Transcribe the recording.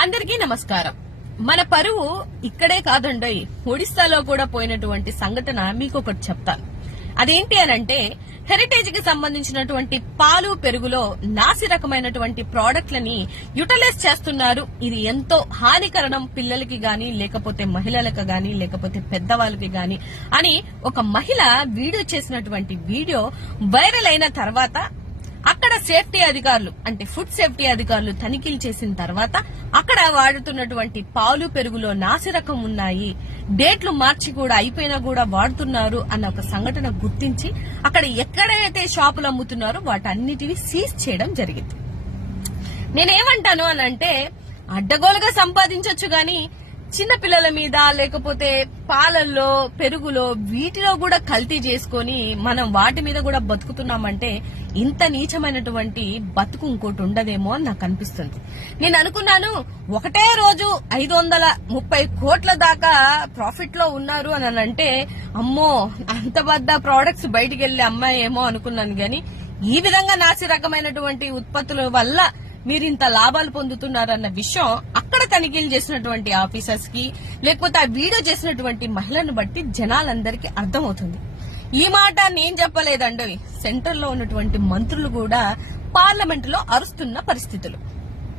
అందరికీ నమస్కారం. మన పరువు ఇక్కడే కాదండోయ్, ఒడిశాలో కూడా పోయినటువంటి సంఘటన మీకు ఒకటి చెప్తాను. అదేంటి అనంటే, హెరిటేజ్ కి సంబంధించినటువంటి పాలు పెరుగులో నాసి రకమైనటువంటి ప్రోడక్ట్లని యూటిలైజ్ చేస్తున్నారు. ఇది ఎంతో హానికరం పిల్లలకి గాని, లేకపోతే మహిళలకు గాని, లేకపోతే పెద్దవాళ్ళకి గాని అని ఒక మహిళ వీడియో చేసినటువంటి వీడియో వైరల్ అయిన తర్వాత అక్కడ సేఫ్టీ అధికారులు అంటే ఫుడ్ సేఫ్టీ అధికారులు తనిఖీలు చేసిన తర్వాత అక్కడ వాడుతున్నటువంటి పాలు పెరుగులో నాసిరకం ఉన్నాయి, డేట్లు మార్చి కూడా అయిపోయినా కూడా వాడుతున్నారు అన్న ఒక సంఘటన గుర్తించి అక్కడ ఎక్కడైతే షాపులు అమ్ముతున్నారో వాటన్నిటిని సీజ్ చేయడం జరిగింది. నేనేమంటాను అనంటే, అడ్డగోలుగా సంపాదించొచ్చు గాని చిన్న పిల్లల మీద లేకపోతే పాలల్లో పెరుగులో వీటిలో కూడా కల్తీ చేసుకుని మనం వాటి మీద కూడా బతుకుతున్నామంటే ఇంత నీచమైనటువంటి బతుకు ఇంకోటి ఉండదేమో అని నాకు అనిపిస్తుంది. నేను అనుకున్నాను, ఒకటే రోజు 530 కోట్ల దాకా ప్రాఫిట్ లో ఉన్నారు అని అంటే, అమ్మో అంత పెద్ద ప్రోడక్ట్స్ బయటికి వెళ్లే అమ్మాయి ఏమో అనుకున్నాను గాని, ఈ విధంగా నాసి రకమైనటువంటి ఉత్పత్తుల వల్ల మీరు ఇంత లాభాలు పొందుతున్నారన్న విషయం అక్కడ తనిఖీలు చేసినటువంటి ఆఫీసర్స్ కి, లేకపోతే ఆ వీడియో చేసినటువంటి మహిళను బట్టి జనాలందరికీ అర్థమవుతుంది. ఈ మాట నేను చెప్పలేదండి, సెంటర్ లో ఉన్నటువంటి మంత్రులు కూడా పార్లమెంట్ లో అరుస్తున్న పరిస్థితులు.